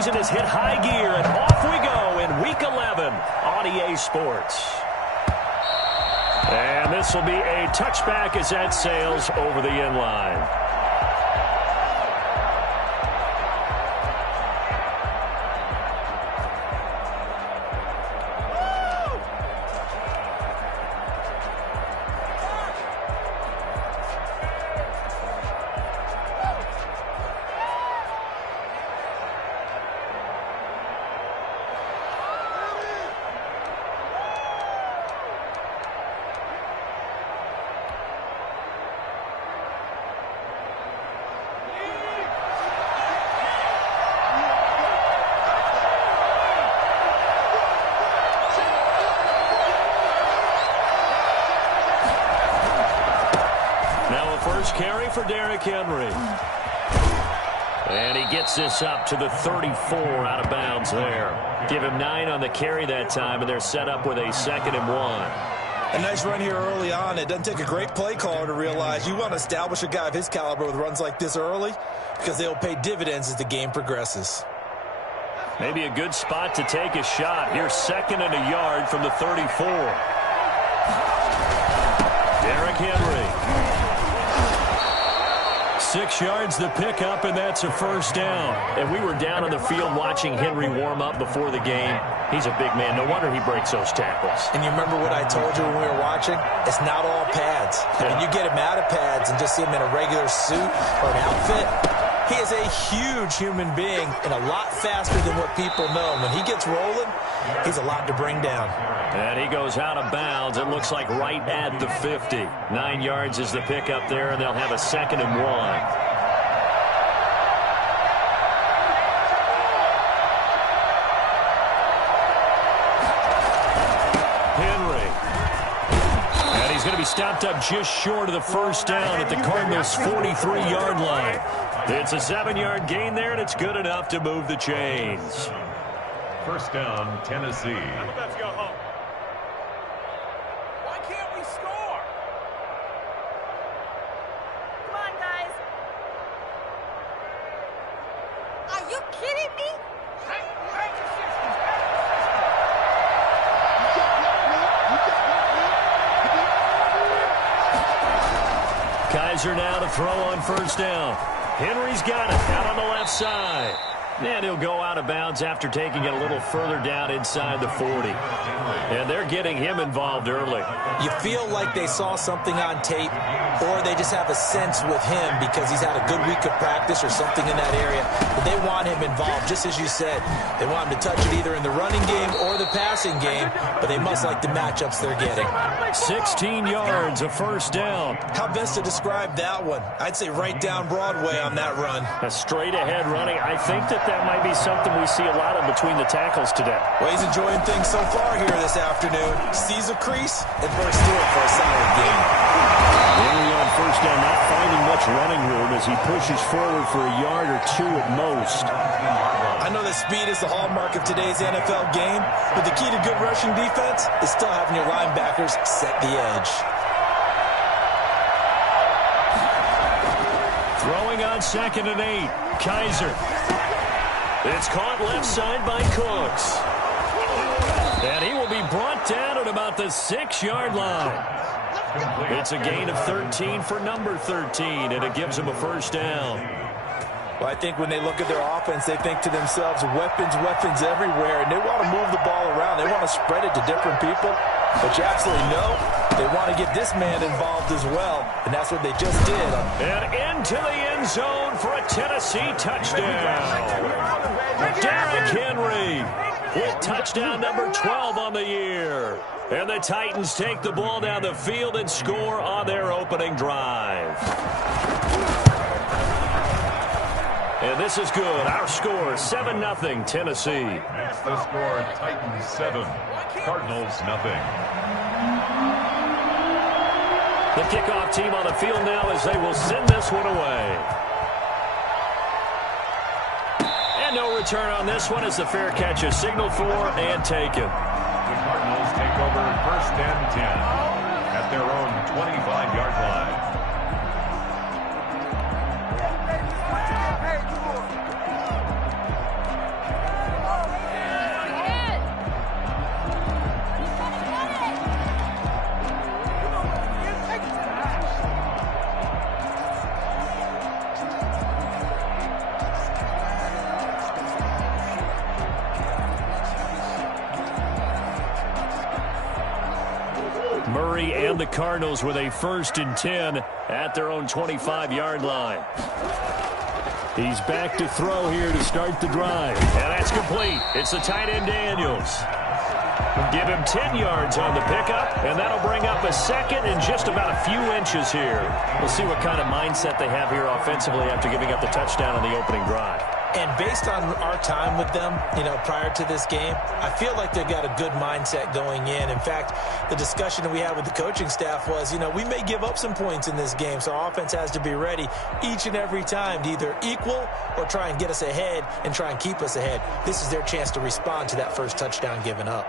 season has hit high gear, and off we go in Week 11 on EA Sports. And this will be a touchback as that sails over the end line. First carry for Derrick Henry. And he gets this up to the 34 out of bounds there. Give him 9 on the carry that time, and they're set up with a 2nd and 1. A nice run here early on. It doesn't take a great play caller to realize you want to establish a guy of his caliber with runs like this early because they'll pay dividends as the game progresses. Maybe a good spot to take a shot. Here's 2nd and a yard from the 34. Derrick Henry. 6 yards the pickup, and that's a first down. And we were down on the field watching Henry warm up before the game. He's a big man. No wonder he breaks those tackles. And you remember what I told you when we were watching? It's not all pads. I mean, you get him out of pads and just see him in a regular suit or an outfit. He is a huge human being and a lot faster than what people know. When he gets rolling, he's a lot to bring down. And he goes out of bounds. It looks like right at the 50. 9 yards is the pickup there, and they'll have a 2nd and 1. He's going to be stopped up just short of the first down at the Cardinals' 43-yard line. It's a 7-yard gain there, and it's good enough to move the chains. First down, Tennessee. Let's go home. Why can't we score? Come on, guys. Are you kidding me? Kaiser now to throw on first down. Henry's got it out on the left side. And he'll go out of bounds after taking it a little further down inside the 40. And they're getting him involved early. You feel like they saw something on tape, or they just have a sense with him because he's had a good week of practice or something in that area. But they want him involved, just as you said. They want him to touch it either in the running game or the passing game, but they must like the matchups they're getting. 16 yards, a first down. How best to describe that one? I'd say right down Broadway on that run. A straight-ahead running. I think that might be something we see a lot of between the tackles today. Well, he's enjoying things so far here this afternoon. Sees a crease and bursts through it for a solid game. Henry on first down, not finding much running room as he pushes forward for a yard or 2 at most. I know that speed is the hallmark of today's NFL game, but the key to good rushing defense is still having your linebackers set the edge. Throwing on 2nd and 8. Kaiser. It's caught left side by Cooks. And he will be brought down at about the 6-yard line. It's a gain of 13 for number 13, and it gives him a first down. Well, I think when they look at their offense, they think to themselves, weapons, weapons everywhere, and they want to move the ball around. They want to spread it to different people. But you absolutely know they want to get this man involved as well, and that's what they just did. And into the end zone for a Tennessee touchdown. Derrick Henry with touchdown number 12 on the year. And the Titans take the ball down the field and score on their opening drive. And this is good. Our score, 7-0 Tennessee. The score, Titans 7, Cardinals 0. The kickoff team on the field now as they will send this one away. And no return on this one as the fair catch is signaled for and taken. The Cardinals take over 1st and 10 at their own 25-yard line. And the Cardinals with a 1st and 10 at their own 25-yard line. He's back to throw here to start the drive. And that's complete. It's the tight end Daniels. Give him 10 yards on the pickup, and that'll bring up a 2nd and just about a few inches here. We'll see what kind of mindset they have here offensively after giving up the touchdown on the opening drive. And based on our time with them, prior to this game, I feel like they've got a good mindset going in. In fact, the discussion that we had with the coaching staff was, we may give up some points in this game, so our offense has to be ready each and every time to either equal or try and get us ahead and try and keep us ahead. This is their chance to respond to that first touchdown given up.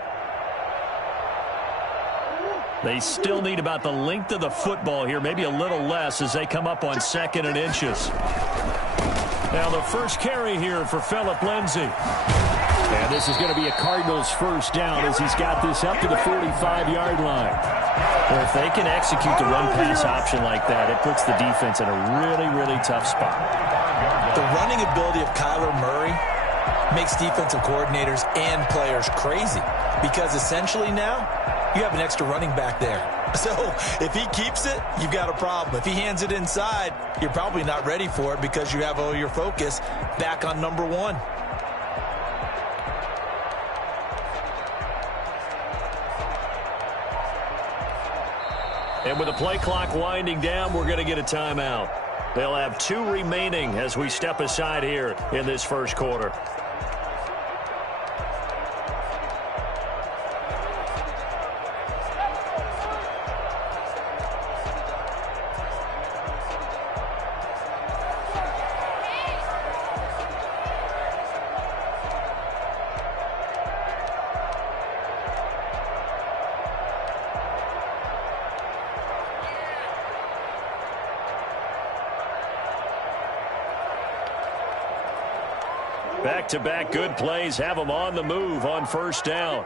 They still need about the length of the football here, maybe a little less as they come up on 2nd and inches. Now the first carry here for Phillip Lindsay. And this is going to be a Cardinals 1st down as he's got this up to the 45-yard line. Well, if they can execute the run-pass option like that, it puts the defense in a really, really tough spot. The running ability of Kyler Murray makes defensive coordinators and players crazy because essentially now you have an extra running back there. So if he keeps it, you've got a problem. If he hands it inside, you're probably not ready for it because you have all your focus back on number 1. And with the play clock winding down, we're going to get a timeout. They'll have 2 remaining as we step aside here in this first quarter. Back-to-back good plays have them on the move on 1st down.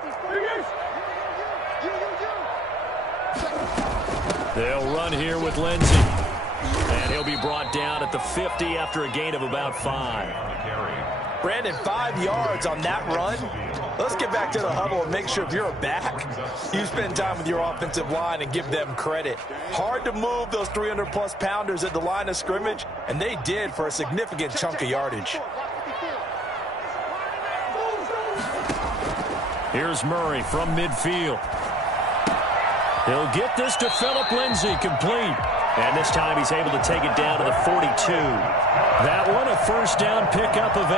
They'll run here with Lindsay. And he'll be brought down at the 50 after a gain of about 5. Brandon, 5 yards on that run. Let's get back to the huddle and make sure if you're a back, you spend time with your offensive line and give them credit. Hard to move those 300-plus pounders at the line of scrimmage, and they did for a significant chunk of yardage. Here's Murray from midfield. He'll get this to Phillip Lindsay, complete. And this time he's able to take it down to the 42. That one, a 1st down pickup of 8.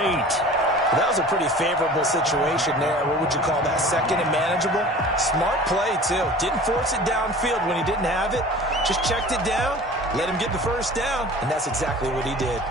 That was a pretty favorable situation there. What would you call that? 2nd and manageable? Smart play, too. Didn't force it downfield when he didn't have it. Just checked it down, let him get the 1st down, and that's exactly what he did.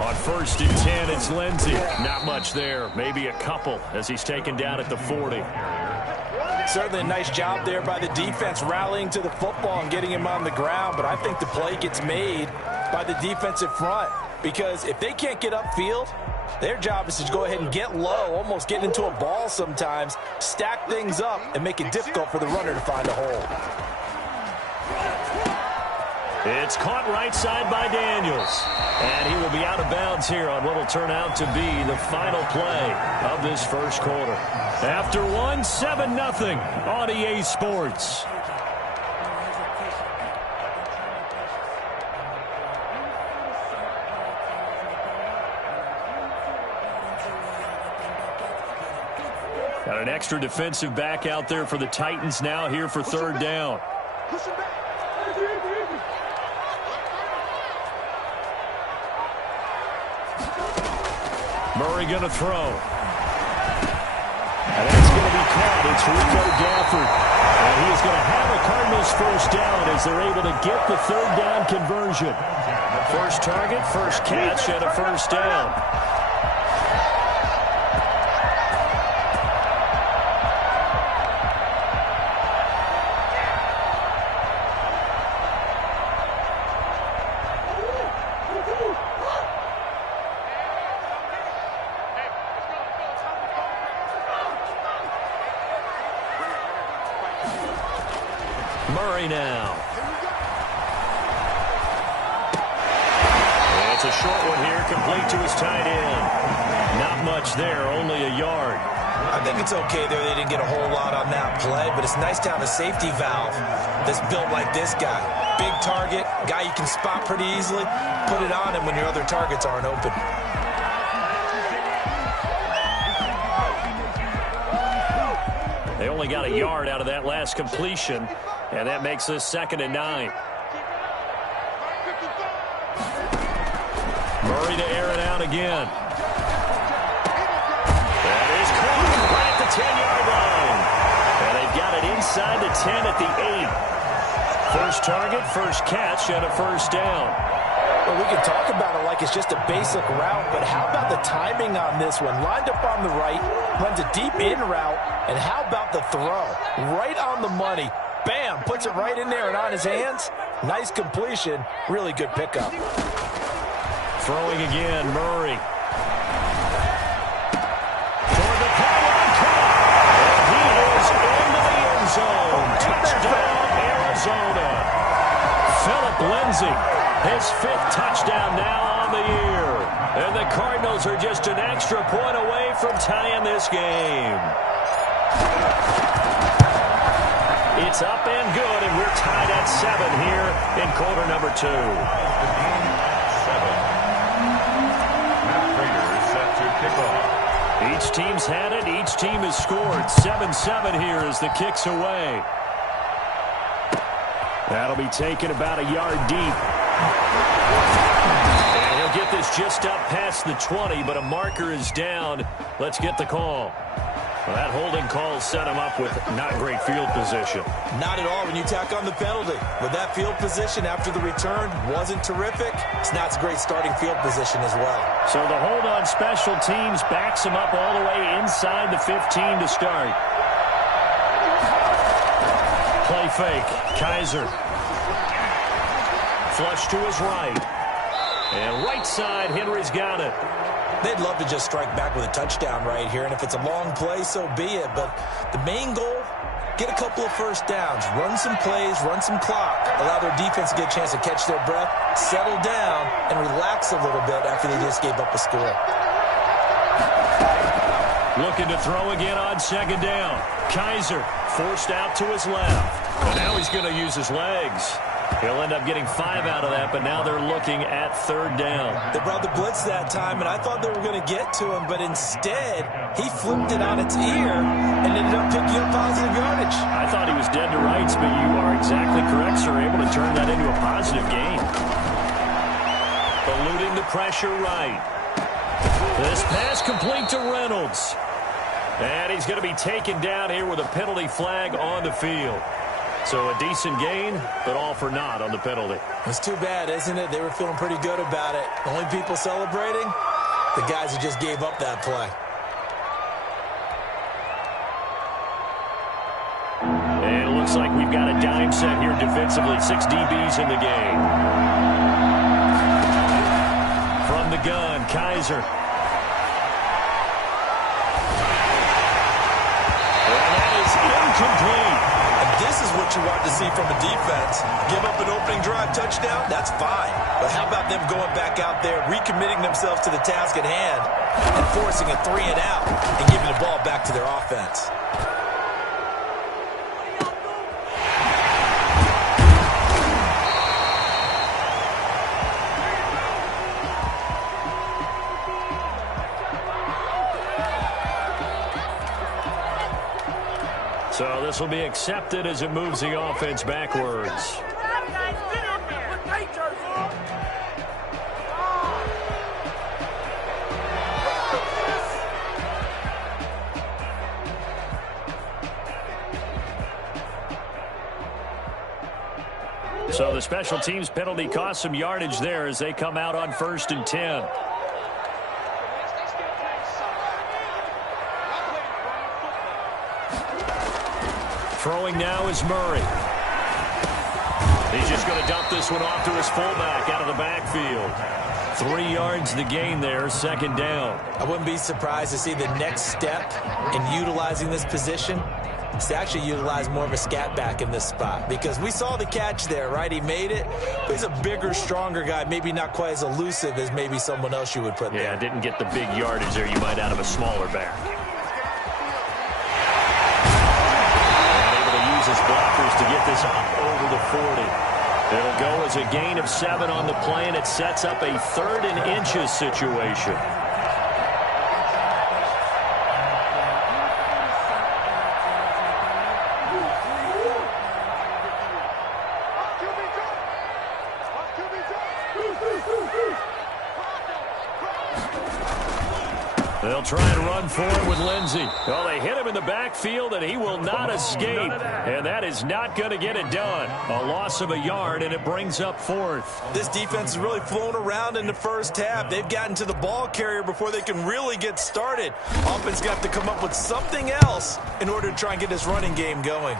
On 1st and 10, it's Lindsay. Not much there. Maybe a couple as he's taken down at the 40. Certainly a nice job there by the defense rallying to the football and getting him on the ground. But I think the play gets made by the defensive front because if they can't get upfield, their job is to go ahead and get low, almost get into a ball sometimes, stack things up, and make it difficult for the runner to find a hole. It's caught right side by Daniels. And he will be out of bounds here on what will turn out to be the final play of this first quarter. After one, 7-0 on EA Sports. Got an extra defensive back out there for the Titans now here for 3rd down. Murray going to throw. And that's going to be caught. It's Rico Gafford. And he is going to have a Cardinals 1st down as they're able to get the 3rd down conversion. First target, first catch, and a 1st down. Murray now. It's a short one here, complete to his tight end. Not much there, only a yard. I think it's okay there. They didn't get a whole lot on that play, but it's nice to have a safety valve that's built like this guy. Big target, guy you can spot pretty easily. Put it on him when your other targets aren't open. They only got a yard out of that last completion, and that makes this 2nd and 9. Murray to air it out again. That is caught right at the 10-yard line. And they've got it inside the 10 at the 8. First target, first catch, and a first down. Well, we can talk about it like it's just a basic route, but how about the timing on this one? Lined up on the right, runs a deep in route, and how about the throw? Right on the money. Bam, puts it right in there and on his hands. Nice completion, really good pickup. Throwing again, Murray. Toward the pylon, and he is into the end zone. Touchdown, Arizona. Phillip Lindsay, his 5th touchdown now on the year. And the Cardinals are just an extra point away from tying this game. It's up and good, and we're tied at 7 here in quarter number 2. Each team's had it. Each team has scored. 7-7 here as the kick's away. That'll be taken about a yard deep. And he'll get this just up past the 20, but a marker is down. Let's get the call. Well, that holding call set him up with not great field position. Not at all when you tack on the penalty. But that field position after the return wasn't terrific. It's not a great starting field position as well. So the hold on special teams backs him up all the way inside the 15 to start. Play fake. Kaiser. Flush to his right. And right side, Henry's got it. They'd love to just strike back with a touchdown right here, and if it's a long play, so be it. But the main goal, get a couple of first downs, run some plays, run some clock, allow their defense to get a chance to catch their breath, settle down, and relax a little bit after they just gave up a score. Looking to throw again on 2nd down. Kaiser forced out to his left. And now he's going to use his legs. He'll end up getting 5 out of that, but now they're looking at 3rd down. They brought the blitz that time, and I thought they were going to get to him, but instead, he flipped it on its ear and ended up picking up positive yardage. I thought he was dead to rights, but you are exactly correct, sir. Able to turn that into a positive gain. Eluding the pressure right. This pass complete to Reynolds. And he's going to be taken down here with a penalty flag on the field. So a decent gain, but all for naught on the penalty. It's too bad, isn't it? They were feeling pretty good about it. Only people celebrating, the guys who just gave up that play. And it looks like we've got a dime set here defensively. 6 DBs in the game. From the gun, Kaiser. And that is incomplete. This is what you want to see from a defense. Give up an opening drive touchdown, that's fine. But how about them going back out there, recommitting themselves to the task at hand, and forcing a 3 and out, and giving the ball back to their offense. So this will be accepted as it moves the offense backwards. So the special teams penalty cost some yardage there as they come out on 1st and 10. Throwing now is Murray. He's just going to dump this one off to his fullback out of the backfield. 3 yards the gain there, 2nd down. I wouldn't be surprised to see the next step in utilizing this position to actually utilize more of a scat back in this spot because we saw the catch there, right? He made it. But he's a bigger, stronger guy, maybe not quite as elusive as maybe someone else you would put there. Yeah, didn't get the big yardage there you might out of a smaller back. Not able to use his blockers to get this over the 40. It'll go as a gain of 7 on the play, and it sets up a 3rd and inches situation. They'll try and run for it with Lindsey. Well, they hit him in the backfield, and he will not escape. And that is not going to get it done. A loss of a yard, and it brings up 4th. This defense has really flown around in the first half. They've gotten to the ball carrier before they can really get started. Offense got to come up with something else in order to try and get this running game going.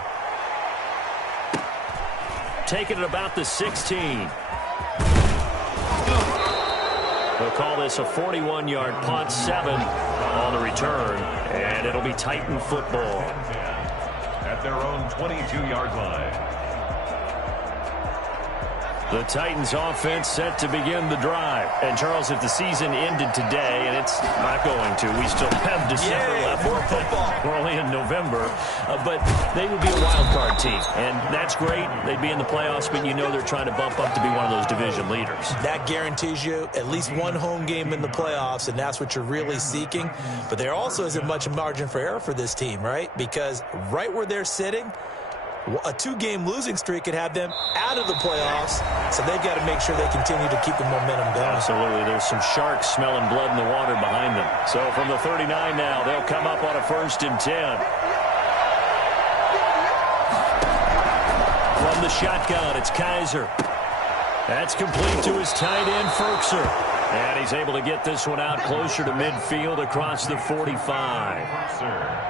Taking it about the 16. They'll call this a 41-yard punt, 7 on the return, and it'll be Titan football. At their own 22-yard line. The Titans offense set to begin the drive. And, Charles, if the season ended today, and it's not going to, we still have December left. More football. We're only in November. But they would be a wild card team. And that's great. They'd be in the playoffs, but you know they're trying to bump up to be one of those division leaders. That guarantees you at least one home game in the playoffs, and that's what you're really seeking. But there also isn't much margin for error for this team, right? Because right where they're sitting, a 2-game losing streak could have them out of the playoffs, so they've got to make sure they continue to keep the momentum going. Absolutely. There's some sharks smelling blood in the water behind them. So from the 39 now, they'll come up on a 1st and 10. From the shotgun, it's Kaiser. That's complete to his tight end, Ferkser. And he's able to get this one out closer to midfield across the 45.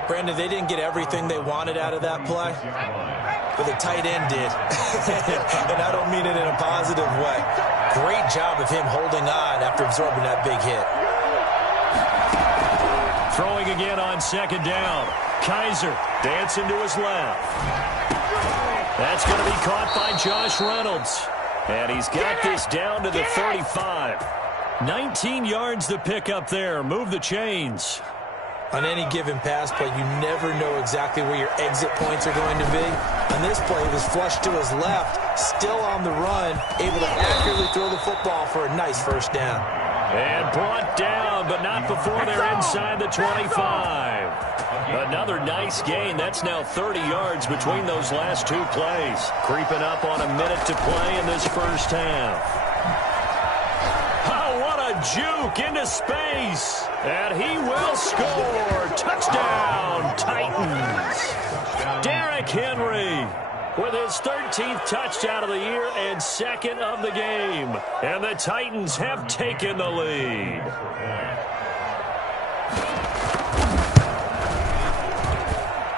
Brandon, they didn't get everything they wanted out of that play, but the tight end did. And I don't mean it in a positive way. Great job of him holding on after absorbing that big hit. Throwing again on 2nd down. Kaiser dancing to his left. That's going to be caught by Josh Reynolds. And he's got this down to the 35. 19 yards to pick up there. Move the chains. On any given pass play, you never know exactly where your exit points are going to be. On this play, he was flushed to his left, still on the run, able to accurately throw the football for a nice 1st down. And brought down, but not before they're inside the 25. Another nice gain. That's now 30 yards between those last 2 plays. Creeping up on a minute to play in this first half. Oh, what a juke into space. And he will score. Touchdown, Titans. Derrick Henry with his 13th touchdown of the year and 2nd of the game. And the Titans have taken the lead.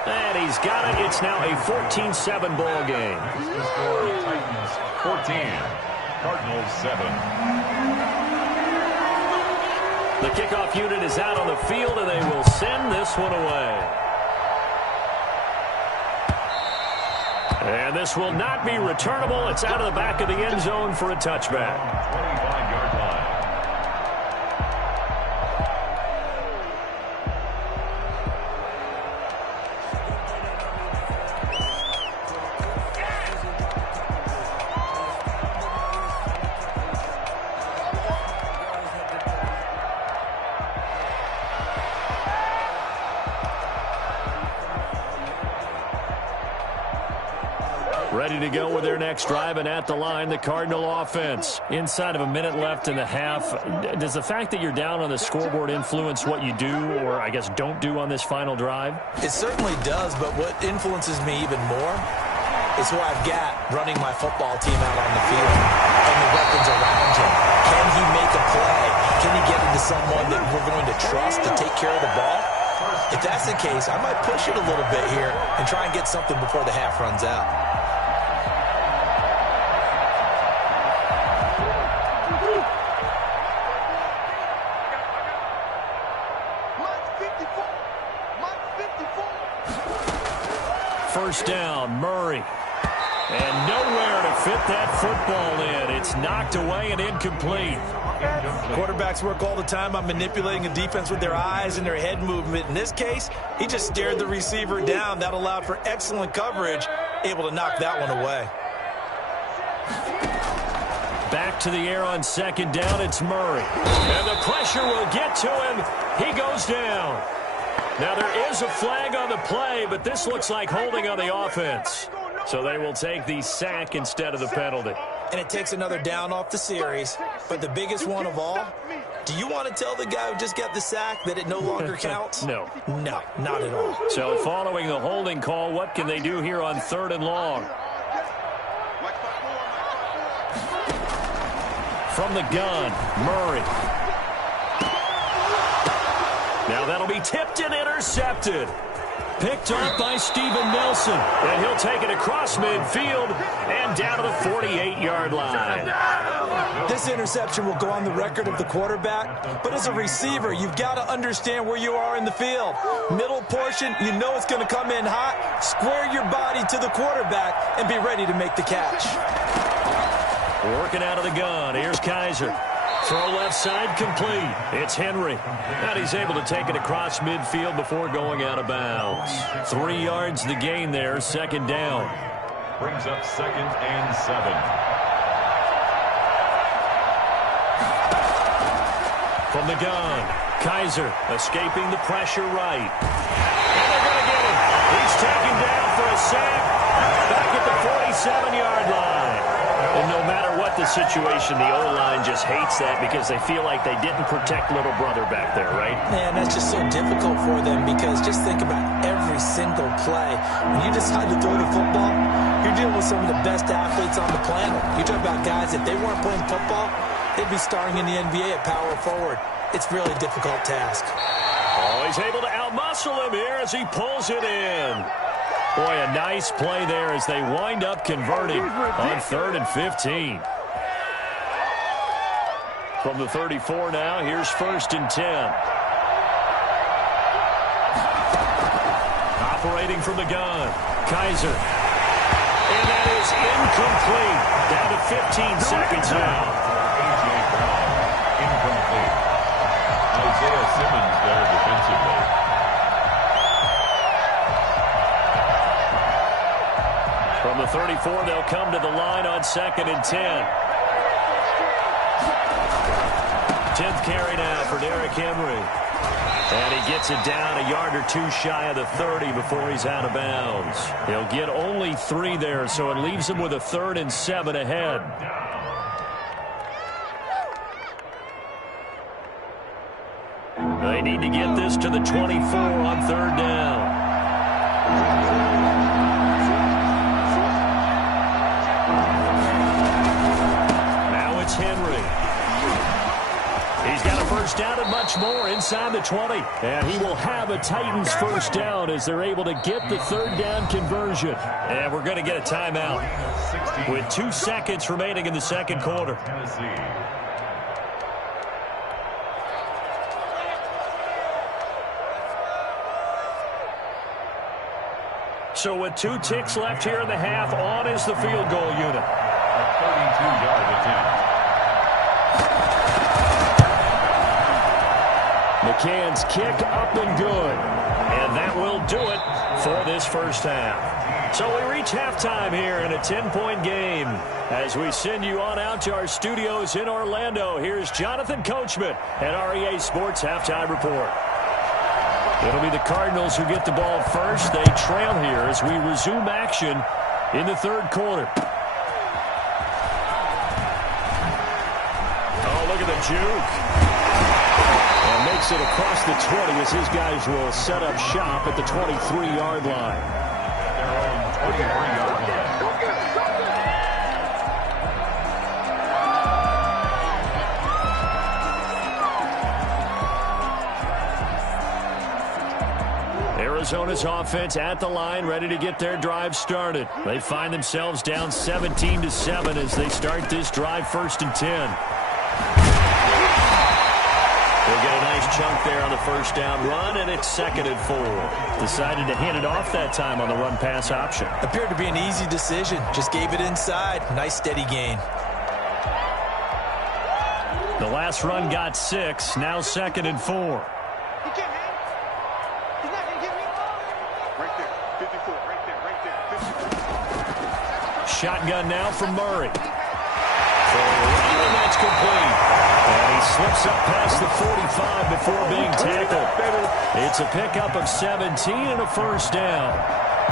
And he's got it. It's now a 14-7 ball game. Titans 14, Cardinals 7. The kickoff unit is out on the field, and they will send this one away. And this will not be returnable. It's out of the back of the end zone for a touchback. 25-yard line. Ready to go with their next drive, and at the line, the Cardinal offense. Inside of a minute left in the half, does the fact that you're down on the scoreboard influence what you do, or I guess don't do on this final drive? It certainly does, but what influences me even more is who I've got running my football team out on the field and the weapons around him. Can he make a play? Can he get into someone that we're going to trust to take care of the ball? If that's the case, I might push it a little bit here and try and get something before the half runs out. first down. Murray. And nowhere to fit that football in. It's knocked away and incomplete. Quarterbacks work all the time on manipulating a defense with their eyes and their head movement. In this case, he just stared the receiver down. That allowed for excellent coverage, able to knock that one away. Back to the air on second down, it's Murray. And the pressure will get to him. He goes down. Now there is a flag on the play, but this looks like holding on the offense. So they will take the sack instead of the penalty. And it takes another down off the series. But the biggest one of all, do you want to tell the guy who just got the sack that it no longer counts? No. No, not at all. So following the holding call, what can they do here on 3rd and long? From the gun, Murray. Now that'll be tipped and intercepted. Picked up by Steven Nelson. And he'll take it across midfield and down to the 48-yard line. This interception will go on the record of the quarterback, but as a receiver, you've got to understand where you are in the field. Middle portion, you know it's going to come in hot. Square your body to the quarterback and be ready to make the catch. Working out of the gun. Here's Kaiser. Throw left side complete. It's Henry. And he's able to take it across midfield before going out of bounds. 3 yards the gain there, second down. Brings up 2nd and 7. From the gun, Kaiser escaping the pressure right. And they're going to get him. He's taken down for a sack back at the 47-yard line. And no matter what the situation, the O-line just hates that because they feel like they didn't protect little brother back there, right? Man, that's just so difficult for them because just think about every single play. When you decide to throw the football, you're dealing with some of the best athletes on the planet. You talk about guys, if they weren't playing football, they'd be starring in the NBA at power forward. It's really a difficult task. Oh, he's able to outmuscle him here as he pulls it in. Boy, a nice play there as they wind up converting on 3rd and 15. From the 34 now, here's 1st and 10. Operating from the gun, Kaiser. And that is incomplete. Down to 15 seconds now. A.J. Brown, incomplete. Isaiah Simmons there defensively. From the 34, they'll come to the line on 2nd and 10. 10th carry now for Derrick Henry. And he gets it down a yard or 2 shy of the 30 before he's out of bounds. He'll get only 3 there, so it leaves him with a 3rd and 7 ahead. They need to get this to the 24 on 3rd down. Henry. He's got a first down and much more inside the 20. And he will have a Titans first down as they're able to get the 3rd down conversion. And we're going to get a timeout with 2 seconds remaining in the 2nd quarter. So with 2 ticks left here in the half, on is the field goal unit. A 32-yard attempt. McCann's kick up and good. And that will do it for this first half. So we reach halftime here in a 10-point game. As we send you on out to our studios in Orlando, here's Jonathan Coachman at REA Sports Halftime Report. It'll be the Cardinals who get the ball first. They trail here as we resume action in the 3rd quarter. Oh, look at the juke. And makes it across the 20 as his guys will set up shop at the 23-yard line. Their own 23-yard line. Arizona's offense at the line, ready to get their drive started. They find themselves down 17-7 as they start this drive 1st and 10. They'll get a nice nice chunk there on the first down run, and it's 2nd and 4. Decided to hand it off that time on the run-pass option. Appeared to be an easy decision. Just gave it inside. Nice steady gain. The last run got 6. Now 2nd and 4. Shotgun now from Murray. And that's complete. And he slips up past the 45 before being tackled. It's a pickup of 17 and a first down.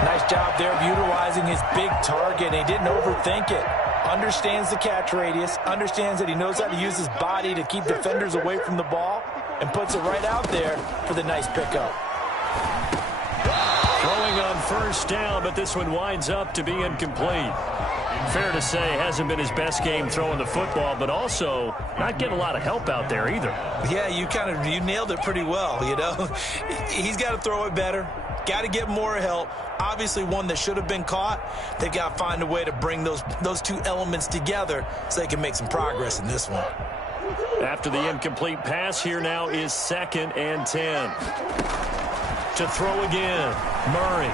Nice job there of utilizing his big target. He didn't overthink it. Understands the catch radius. Understands that he knows how to use his body to keep defenders away from the ball. And puts it right out there for the nice pickup. Throwing on first down, but this one winds up to be incomplete. Fair to say, hasn't been his best game throwing the football, but also not getting a lot of help out there either. Yeah, you nailed it pretty well, you know. He's got to throw it better. Got to get more help. Obviously one that should have been caught. They've got to find a way to bring those two elements together so they can make some progress in this one. After the incomplete pass, here now is 2nd and 10. To throw again, Murray.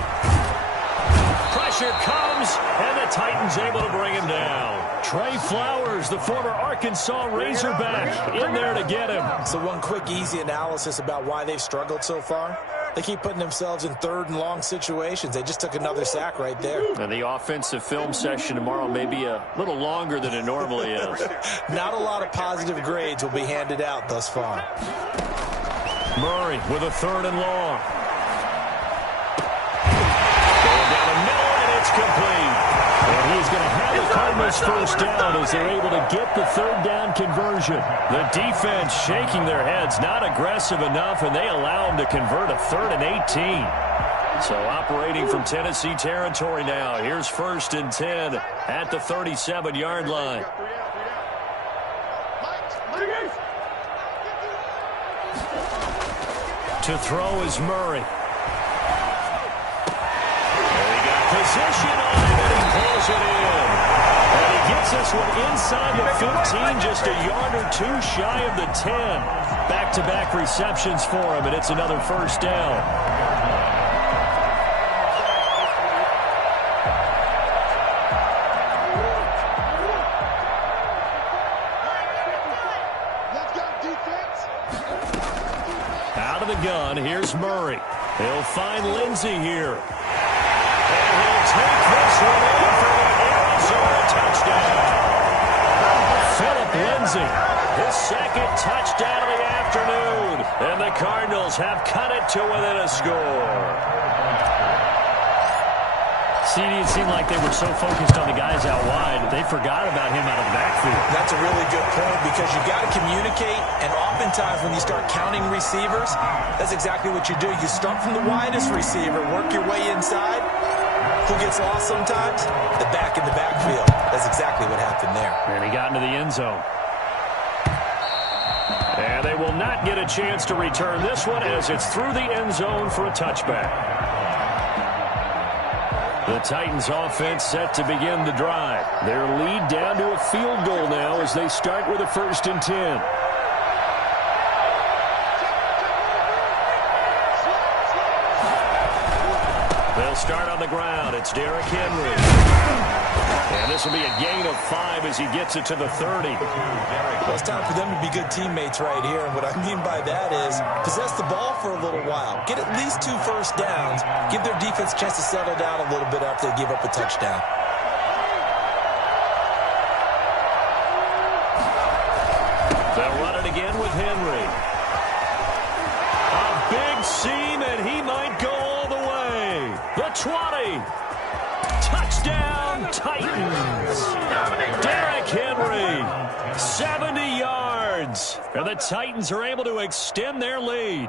Pressure comes, and the Titans able to bring him down. Trey Flowers, the former Arkansas Razorback, in there to get him. So one quick, easy analysis about why they've struggled so far. They keep putting themselves in 3rd and long situations. They just took another sack right there. And the offensive film session tomorrow may be a little longer than it normally is. Not a lot of positive grades will be handed out thus far. Murray with a 3rd and long. It's complete. And he's going to have the Cardinals first down as they're able to get the 3rd down conversion. The defense shaking their heads, not aggressive enough, and they allow him to convert a 3rd and 18. So operating from Tennessee territory now. Here's 1st and 10 at the 37-yard line. To throw is Murray. Position on him, and he pulls it in. And he gets this one inside the 15, just a yard or 2 shy of the 10. Back-to-back receptions for him, and it's another first down. Out of the gun, here's Murray. He'll find Lindsey here. Take this one in for the Arizona touchdown. Philip Lindsay, his 2nd touchdown of the afternoon. And the Cardinals have cut it to within a score. CD, it seemed like they were so focused on the guys out wide, they forgot about him out of the backfield. That's a really good point because you've got to communicate, and oftentimes when you start counting receivers, that's exactly what you do. You start from the widest receiver, work your way inside. Who gets lost sometimes? The back in the backfield. That's exactly what happened there. And he got into the end zone. And they will not get a chance to return this one as it's through the end zone for a touchback. The Titans offense set to begin the drive. Their lead down to a field goal now as they start with a 1st and 10. They'll start on the ground. It's Derrick Henry. And this will be a gain of 5 as he gets it to the 30. Well, it's time for them to be good teammates right here. And what I mean by that is possess the ball for a little while. Get at least 2 first downs. Give their defense a chance to settle down a little bit after they give up a touchdown. They'll run it again with Henry. A big seam, and he might go all the way. The 20. Touchdown, Titans. Derrick Henry, 70 yards. And the Titans are able to extend their lead.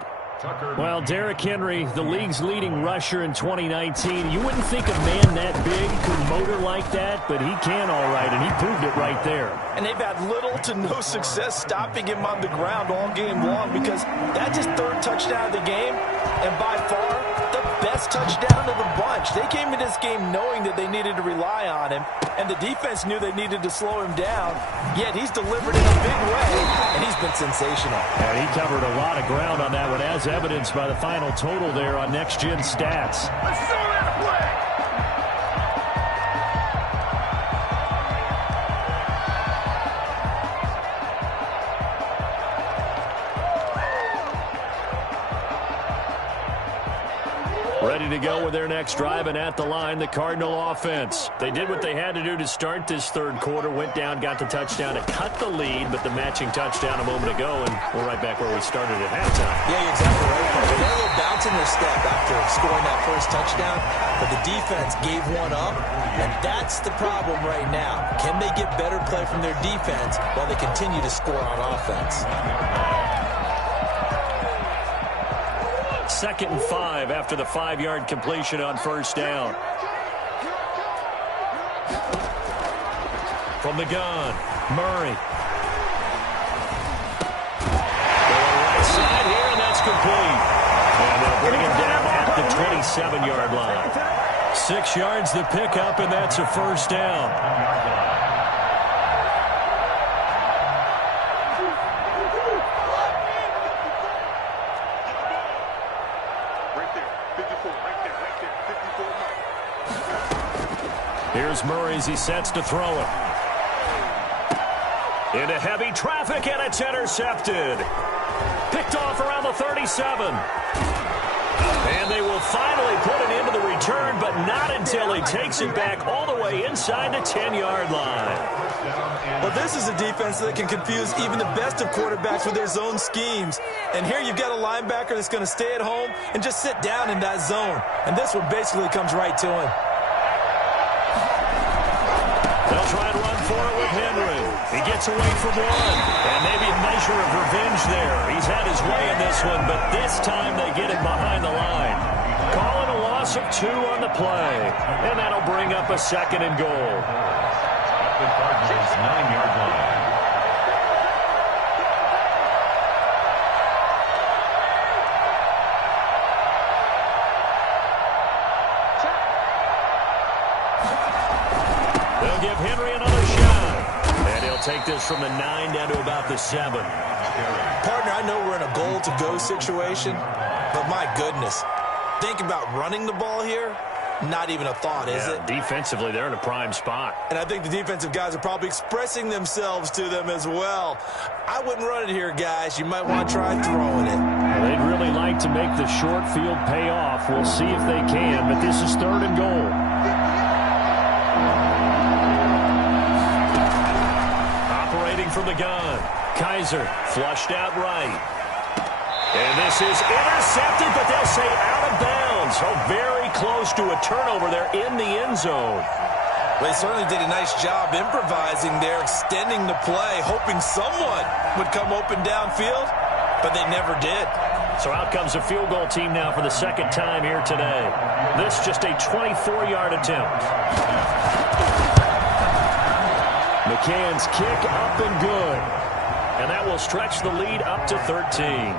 Well, Derrick Henry, the league's leading rusher in 2019. You wouldn't think a man that big could motor like that, but he can all right, and he proved it right there. And they've had little to no success stopping him on the ground all game long because that's his 3rd touchdown of the game, and by far the best best touchdown of the bunch. They came in this game knowing that they needed to rely on him, and the defense knew they needed to slow him down, yet he's delivered in a big way, and he's been sensational. And he covered a lot of ground on that one, as evidenced by the final total there on Next Gen Stats. Let's show that play. Ready to go with their next drive, and at the line, the Cardinal offense. They did what they had to do to start this third quarter, went down, got the touchdown to cut the lead, but the matching touchdown a moment ago, and we're right back where we started at halftime. Yeah, you're exactly right. They're a little bounce in their step after scoring that first touchdown, but the defense gave one up, and that's the problem right now. Can they get better play from their defense while they continue to score on offense? 2nd and 5 after the 5-yard completion on first down. From the gun, Murray. Going right side here, and that's complete. And they'll bring him down at the 27-yard line. 6 yards the pickup, and that's a first down. Here's Murray as he sets to throw it. Into heavy traffic, and it's intercepted. Picked off around the 37. And they will finally put it into the return, but not until he takes it back all the way inside the 10-yard line. Well, this is a defense that can confuse even the best of quarterbacks with their zone schemes. And here you've got a linebacker that's going to stay at home and just sit down in that zone. And this one basically comes right to him. They'll try and run for it with Henry. He gets away from one. And maybe a measure of revenge there. He's had his way in this one, but this time they get him behind the line. Calling a loss of 2 on the play. And that'll bring up a 2nd and goal. The Cardinals' 9-yard line. They'll give Henry another shot. And he'll take this from the 9 down to about the 7. Partner, I know we're in a goal-to-go situation, but my goodness, think about running the ball here. Not even a thought, is it? Defensively, they're in a prime spot. And I think the defensive guys are probably expressing themselves to them as well. I wouldn't run it here, guys. You might want to try throwing it. Well, they'd really like to make the short field pay off. We'll see if they can, but this is 3rd and goal. Operating from the gun. Kaiser flushed out right. And this is intercepted, but they'll say out of bounds. Oh, very close to a turnover there in the end zone. Well, they certainly did a nice job improvising there, extending the play, hoping someone would come open downfield, but they never did. So out comes a field goal team now for the 2nd time here today. This just a 24-yard attempt. McCann's kick up and good. And that will stretch the lead up to 13.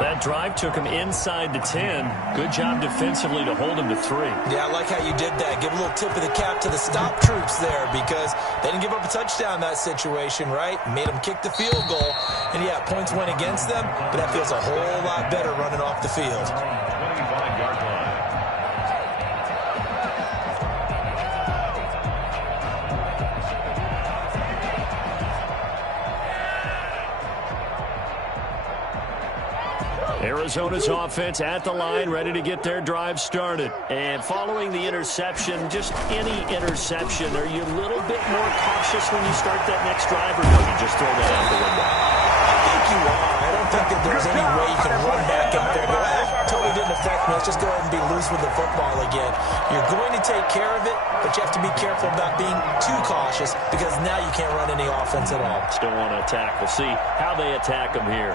That drive took him inside the 10. Good job defensively to hold him to 3. Yeah, I like how you did that. Give a little tip of the cap to the stop troops there because they didn't give up a touchdown in that situation, right? Made them kick the field goal. And, yeah, points went against them, but that feels a whole lot better running off the field. 25-yard line. Arizona's offense at the line, ready to get their drive started. And following the interception, just any interception, are you a little bit more cautious when you start that next drive, or no, you just throw that out the window? I think you are. I don't think that there's any way you can run back up there and go, totally didn't affect me. Let's just go ahead and be loose with the football again. You're going to take care of it, but you have to be careful about being too cautious because now you can't run any offense at all. Still want to attack. We'll see how they attack them here.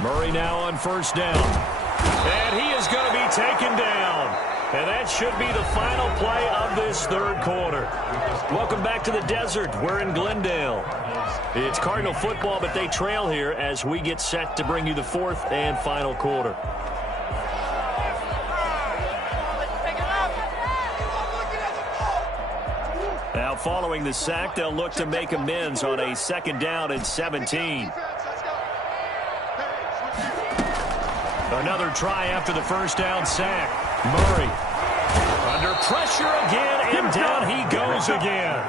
Murray now on first down. And he is going to be taken down. And that should be the final play of this third quarter. Welcome back to the desert. We're in Glendale. It's Cardinal football, but they trail here as we get set to bring you the fourth and final quarter. Now, following the sack, they'll look to make amends on a 2nd down and 17. Another try after the first down sack. Murray under pressure again, and down he goes again.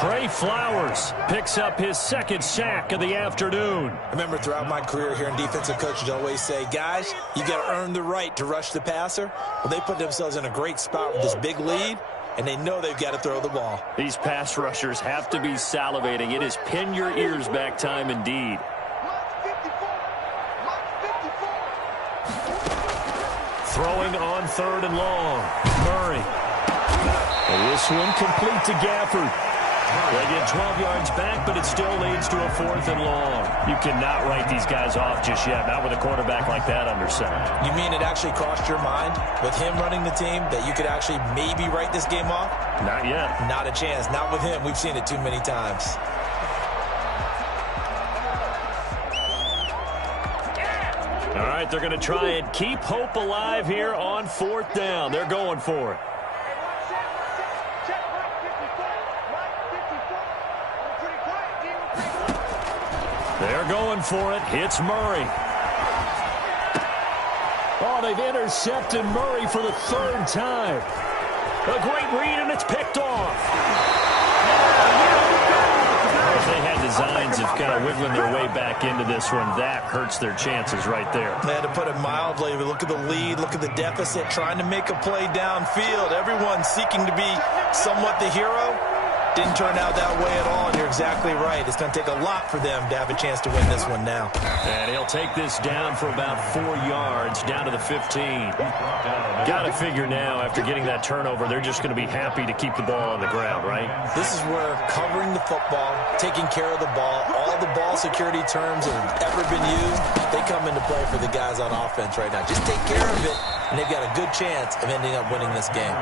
Trey Flowers picks up his 2nd sack of the afternoon. I remember throughout my career here in defensive coaches always say, guys, you got to earn the right to rush the passer. Well, they put themselves in a great spot with this big lead, and they know they've got to throw the ball. These pass rushers have to be salivating. It is pin your ears back time indeed. Throwing on 3rd and long. Murray. And this one complete to Gafford. They get 12 yards back, but it still leads to a 4th and long. You cannot write these guys off just yet, not with a quarterback like that under center. You mean it actually crossed your mind with him running the team that you could actually maybe write this game off? Not yet. Not a chance. Not with him. We've seen it too many times. All right, they're going to try and keep hope alive here on 4th down. They're going for it. They're going for it. It's Murray. Oh, they've intercepted Murray for the 3rd time. A great read, and it's picked off. If they had designs of kind of wiggling their way back into this one, that hurts their chances right there. They had to put it mildly. But look at the lead. Look at the deficit. Trying to make a play downfield. Everyone seeking to be somewhat the hero. Didn't turn out that way at all, and you're exactly right. It's going to take a lot for them to have a chance to win this one now. And he'll take this down for about 4 yards, down to the 15. Got to figure now, after getting that turnover, they're just going to be happy to keep the ball on the ground, right? This is where covering the football, taking care of the ball, all the ball security terms that have ever been used, they come into play for the guys on offense right now. Just take care of it, and they've got a good chance of ending up winning this game.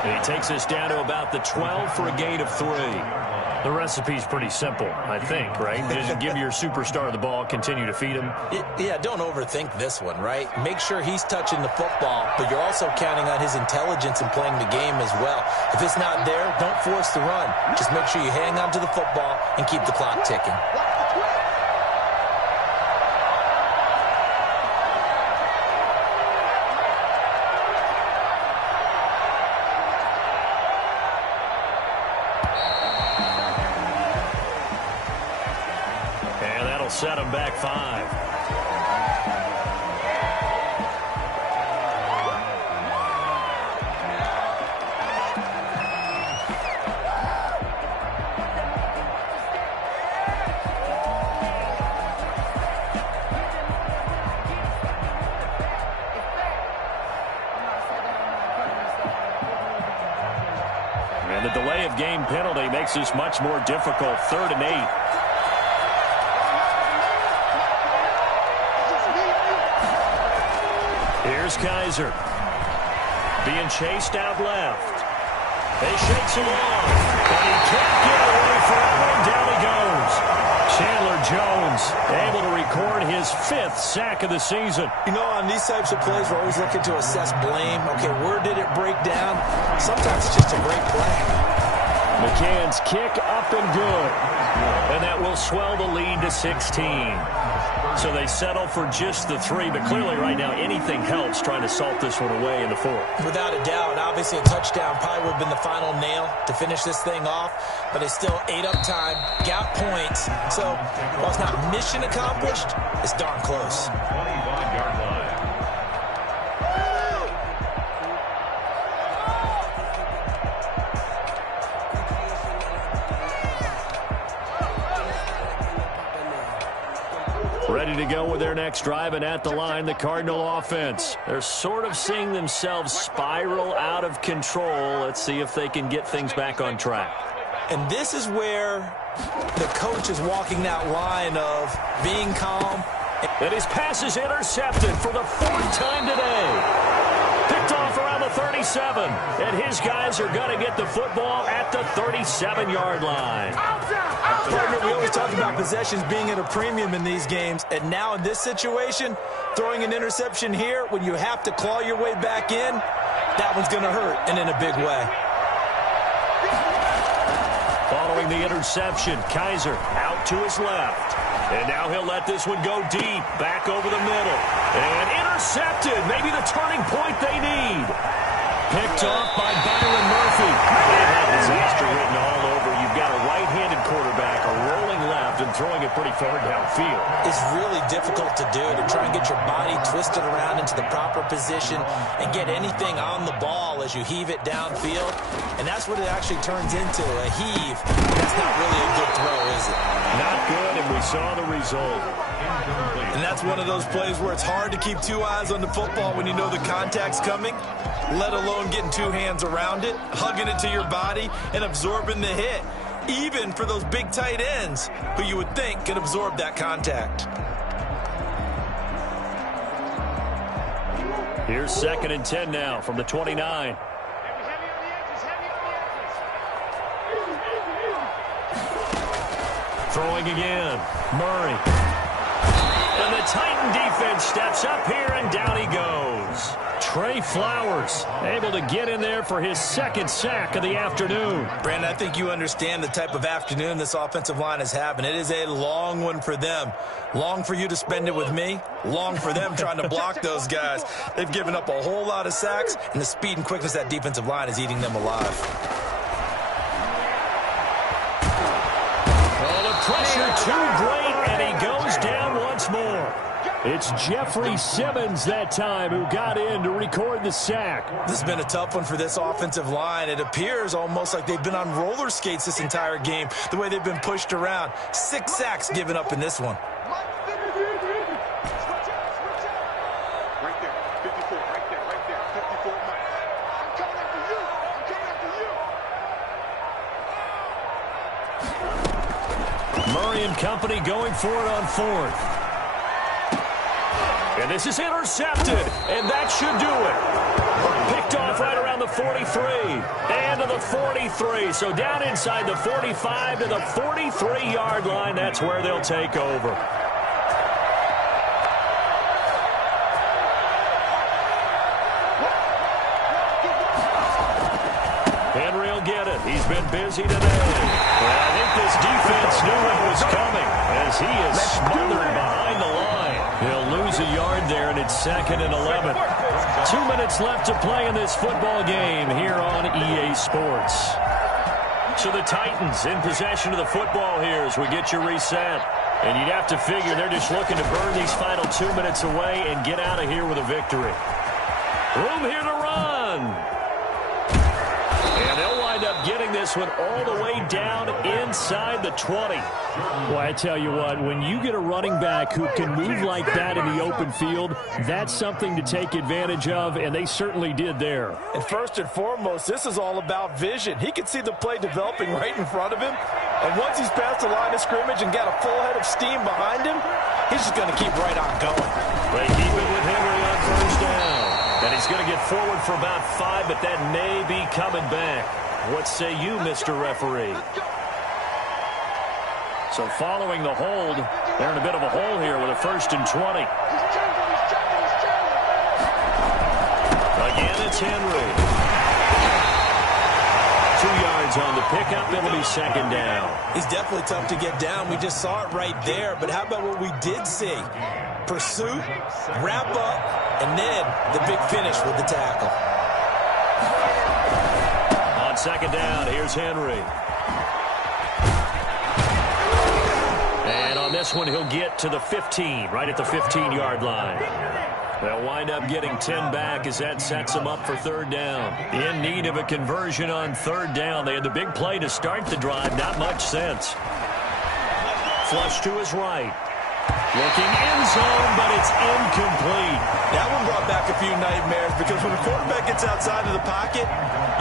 And he takes us down to about the 12 for a gain of 3. The recipe's pretty simple, I think, right? Just give your superstar the ball, continue to feed him. Yeah, don't overthink this one, right? Make sure he's touching the football, but you're also counting on his intelligence in playing the game as well. If it's not there, don't force the run. Just make sure you hang on to the football and keep the clock ticking. Set him back 5. And the delay of game penalty makes this much more difficult. 3rd and 8. Here's Kaiser. Being chased out left. They shakes him off. And he can't get away forever, and down he goes. Chandler Jones able to record his 5th sack of the season. You know, on these types of plays, we're always looking to assess blame. Okay, where did it break down? Sometimes it's just a great play. McCann's kick up and good. And that will swell the lead to 16. So they settle for just the 3, but clearly right now anything helps trying to salt this one away in the 4th. Without a doubt, obviously a touchdown probably would have been the final nail to finish this thing off, but it's still 8 up time, got points. So while it's not mission accomplished, it's darn close. 25-yard line. Ready to go with their next drive, and at the line, the Cardinal offense. They're sort of seeing themselves spiral out of control. Let's see if they can get things back on track. And this is where the coach is walking that line of being calm. And his pass is intercepted for the 4th time today. Picked off around the 37, and his guys are going to get the football at the 37-yard line. Partner, we always talk about possessions being at a premium in these games, and now in this situation, throwing an interception here when you have to claw your way back in, that one's going to hurt, and in a big way. Following the interception, Kaiser out to his left. And now he'll let this one go deep, back over the middle. And intercepted, maybe the turning point they need. Picked off by Byron Murphy. They have disaster written all over. You've got a right-handed quarterback, a rolling left, and throwing it pretty far downfield. It's really difficult to do, to try and get your body twisted around into the proper position and get anything on the ball as you heave it downfield. And that's what it actually turns into, a heave. That's not really a good throw, is it? Not good, and we saw the result. And that's one of those plays where it's hard to keep two eyes on the football when you know the contact's coming, let alone getting two hands around it, hugging it to your body, and absorbing the hit, even for those big tight ends who you would think could absorb that contact. Here's 2nd and 10 now from the 29. Throwing again, Murray. And the Titan defense steps up here, and down he goes. Trey Flowers able to get in there for his 2nd sack of the afternoon. Brandon, I think you understand the type of afternoon this offensive line is having. It is a long one for them. Long for you to spend it with me. Long for them trying to block those guys. They've given up a whole lot of sacks, and the speed and quickness of that defensive line is eating them alive. Pressure too great, and he goes down once more. It's Jeffrey Simmons that time who got in to record the sack. This has been a tough one for this offensive line. It appears almost like they've been on roller skates this entire game, the way they've been pushed around. 6 sacks given up in this one. Murray and company going for it on 4th. And this is intercepted, and that should do it. Picked off right around the 43, and to the 43. So down inside the 45 to the 43-yard line. That's where they'll take over. Henry will get it. He's been busy today. I think this defense knew it was coming as he is smothered behind the line. He'll lose a yard there, and it's 2nd and 11. 2 minutes left to play in this football game here on EA Sports. So the Titans in possession of the football here as we get you reset. And you'd have to figure they're just looking to burn these final 2 minutes away and get out of here with a victory. Room here to run. And they'll wind up getting this one all the way down inside the 20. Well, I tell you what, when you get a running back who can move like that in the open field, that's something to take advantage of, and they certainly did there. And first and foremost, this is all about vision. He can see the play developing right in front of him, and once he's past the line of scrimmage and got a full head of steam behind him, he's just going to keep right on going. They keep it with Henry on 1st down. And he's going to get forward for about 5, but that may be coming back. What say you, Mr. Referee? So following the hold, they're in a bit of a hole here with a 1st and 20. Again, it's Henry. 2 yards on the pickup. It'll be 2nd down. He's definitely tough to get down. We just saw it right there. But how about what we did see? Pursuit, wrap up, and then the big finish with the tackle. On 2nd down, here's Henry. And on this one, he'll get to the 15, right at the 15-yard line. They'll wind up getting 10 back as that sets them up for 3rd down. In need of a conversion on 3rd down. They had the big play to start the drive. Not much sense. Flush to his right. Looking end zone, but it's incomplete. That one brought back a few nightmares because when a quarterback gets outside of the pocket,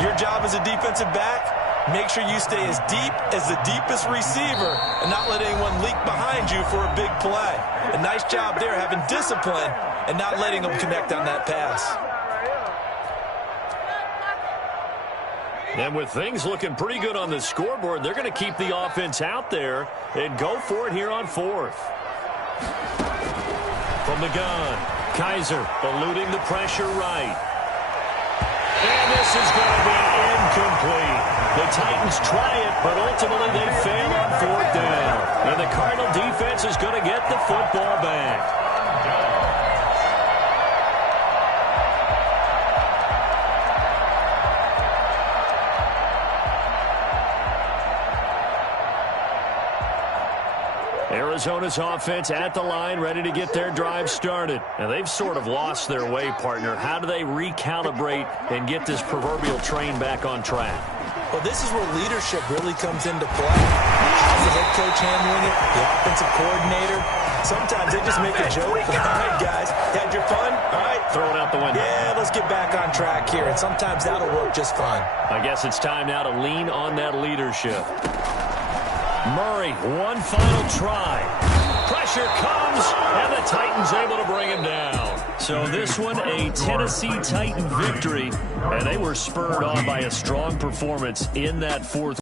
your job as a defensive back, make sure you stay as deep as the deepest receiver and not let anyone leak behind you for a big play. A nice job there having discipline and not letting them connect on that pass. And with things looking pretty good on the scoreboard, they're going to keep the offense out there and go for it here on fourth. From the gun, Kaiser eluding the pressure right. And this is going to be incomplete. The Titans try it, but ultimately they fail on fourth down. And the Cardinal defense is going to get the football back. Arizona's offense at the line, ready to get their drive started. And they've sort of lost their way, partner. How do they recalibrate and get this proverbial train back on track? Well, this is where leadership really comes into play. How's the head coach handling it? The offensive coordinator? Sometimes they just make a joke. All right, guys, had your fun? All right. Throw it out the window. Yeah, let's get back on track here. And sometimes that'll work just fine. I guess it's time now to lean on that leadership. Murray, one final try. Pressure comes, and the Titans able to bring him down. So this one, a Tennessee Titan victory, and they were spurred on by a strong performance in that fourth